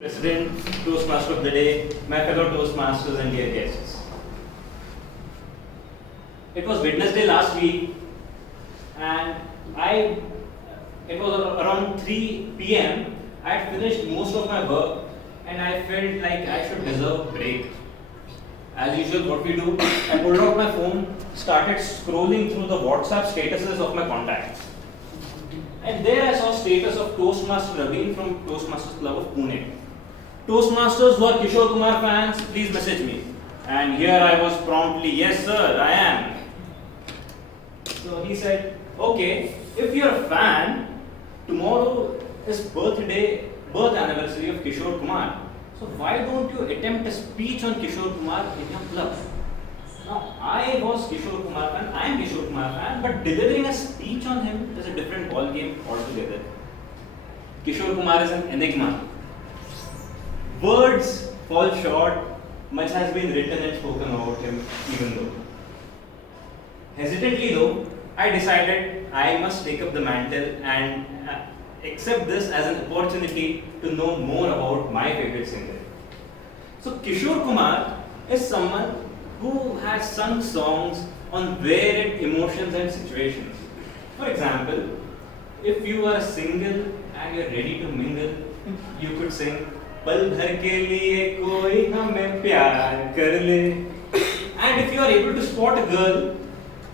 President, Toastmaster of the day, my fellow Toastmasters and dear guests. It was Wednesday last week and it was around 3 p.m. I had finished most of my work and I felt like I should deserve a break. As usual, what we do, I pulled out my phone, started scrolling through the WhatsApp statuses of my contacts. And there I saw status of Toastmaster Raveen from Toastmasters Club of Pune. Toastmasters who are Kishore Kumar fans, please message me. And here I was promptly, yes sir, I am. So he said, okay, if you're a fan, tomorrow is birth anniversary of Kishore Kumar. So why don't you attempt a speech on Kishore Kumar in your club? Now, I was Kishore Kumar fan, I am Kishore Kumar fan, but delivering a speech on him is a different ball game altogether. Kishore Kumar is an enigma. Words fall short, much has been written and spoken about him even though. Hesitantly though, I decided I must take up the mantle and accept this as an opportunity to know more about my favorite singer. So Kishore Kumar is someone who has sung songs on varied emotions and situations. For example, if you are single and you are ready to mingle, you could sing पल भर के लिए कोई हमें प्यार कर ले. And if you are able to spot a girl,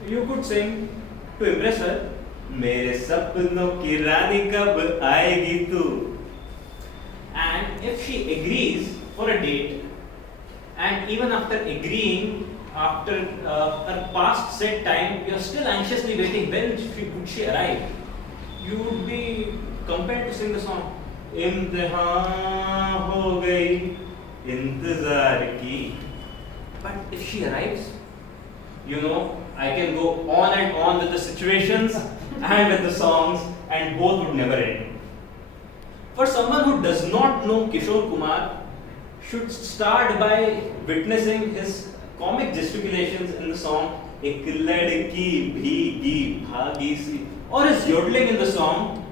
you could sing to impress her, मेरे सपनों की रानी कब आएगी तू. And if she agrees for a date, and even after agreeing, after her past set time, you are still anxiously waiting when would she arrive, you would be compelled to sing the song. इम्तिहान हो गई इंतजार की. But if she arrives, you know, I can go on and on with the situations and with the songs, and both would never end. For someone who does not know Kishore Kumar, should start by witnessing his comic gesticulations in the song एक लड़की भीगी भागी सी, or his yodeling in the song.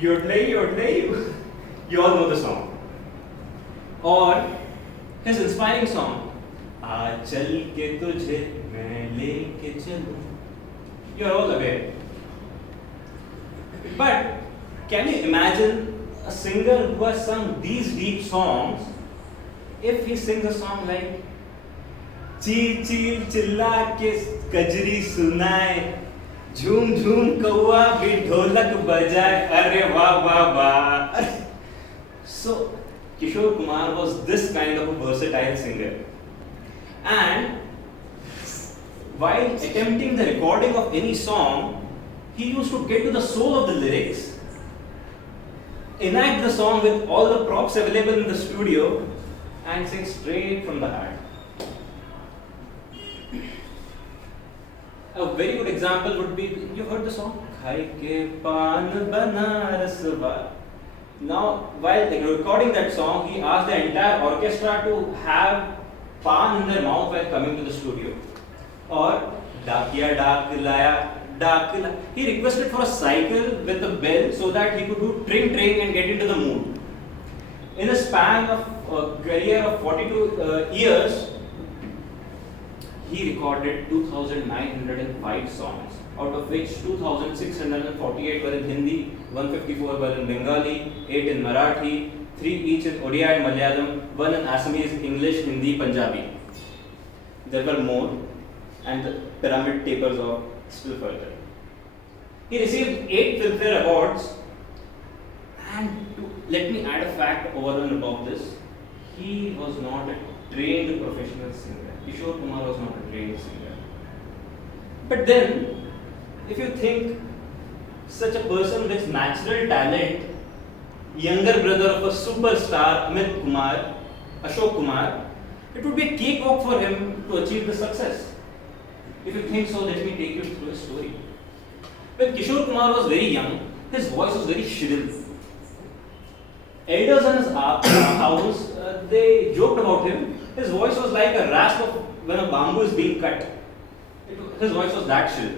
Yodelay, you all know the song. Or his inspiring song, आ चल के तुझे मैं लेके चलूं. You are all aware. But can you imagine a singer who has sung these deep songs if he sings a song like चील चील चिल्ला के कजरी सुनाए, झूम झूम कौआ भी ढोलक बजाए, अरे वाह वाह वाह. So Kishore Kumar was this kind of a versatile singer, and while attempting the recording of any song, he used to get to the soul of the lyrics, enact the song with all the props available in the studio, and sing straight from the heart. A very good example would be, you heard the song खाई के पान बनारस वाला. Now, while recording that song, he asked the entire orchestra to have pan in their mouth while coming to the studio. Or डाकिया डाक लाया. He requested for a cycle with a bell so that he could do tring tring and get into the mood. In a span of a career of 42 years, he recorded 2,905 songs, out of which 2,648 were in Hindi, 154 were in Bengali, 8 in Marathi, 3 each in Odia and Malayalam, 1 in Assamese, English, Hindi, Punjabi. There were more, and the pyramid tapers off still further. He received 8 Filmfare Awards, and let me add a fact over and above this. He was not a trained professional singer. Kishore Kumar was not a trained singer. But then, if you think such a person with natural talent, younger brother of a superstar Ashok Kumar, it would be a cakewalk for him to achieve the success. If you think so, let me take you through a story. When Kishore Kumar was very young, his voice was very shrill. Elders in his house, they joked about him. His voice was like a rasp of when a bamboo is being cut. His voice was that shrill.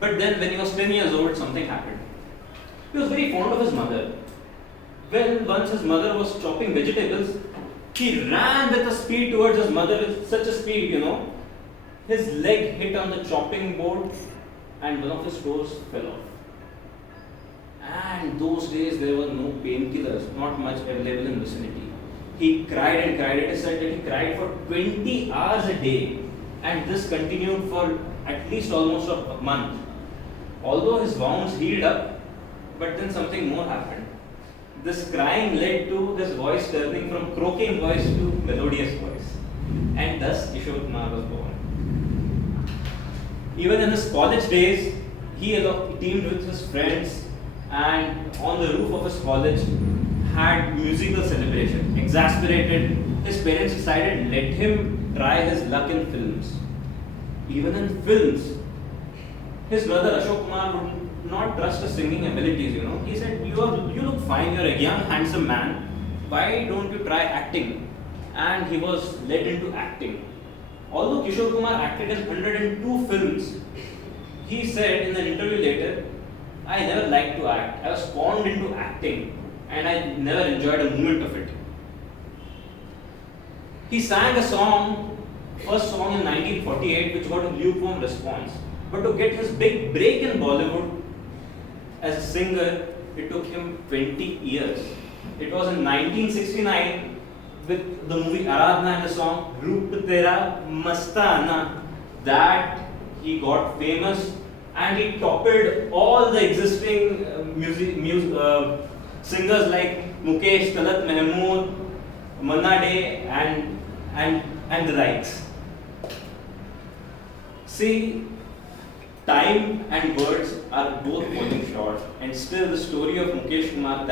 But then when he was 10 years old, something happened. He was very fond of his mother. Well, once his mother was chopping vegetables, he ran with a speed towards his mother with such a speed, his leg hit on the chopping board and one of his toes fell off. And those days there were no painkillers, not much available in vicinity. He cried and cried. It is said that he cried for 20 hours a day, and this continued for at least almost a month. Although his wounds healed up, but then something more happened. This crying led to his voice turning from croaking voice to melodious voice, and thus Kishore Kumar was born. Even in his college days, he teamed with his friends and on the roof of his college had musical celebration. Exasperated, his parents decided let him try his luck in films. Even in films, his brother Ashok Kumar would not trust his singing abilities. He said, you look fine, you're a young, handsome man. Why don't you try acting? And he was led into acting. Although Kishore Kumar acted in 102 films, he said in an interview later, I never liked to act. I was spawned into acting and I never enjoyed a moment of it. He sang a song, first song in 1948, which got a lukewarm response. But to get his big break in Bollywood as a singer, it took him 20 years. It was in 1969 with the movie Aradhna and the song Roop Tera Mastana that he got famous and he toppled all the existing singers like Mukesh, Talat Mahmood, Manna Day and the likes. See, time and words are both falling short, and still the story of Mukesh Kumar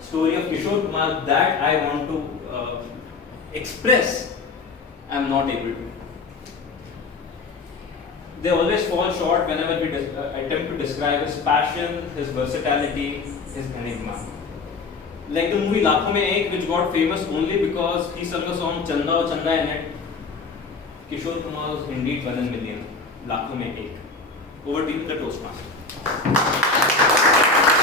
story of Kishore Kumar that I want to express, I am not able to. They always fall short whenever we attempt to describe his passion, his versatility, his enigma. Like the movie Lakhon Mein Ek, which got famous only because he sung a song Chanda Aur Chanda in it. Kishore Kumar was indeed 1 in million. Lakhon Mein Ek. Over to you, the Toastmaster.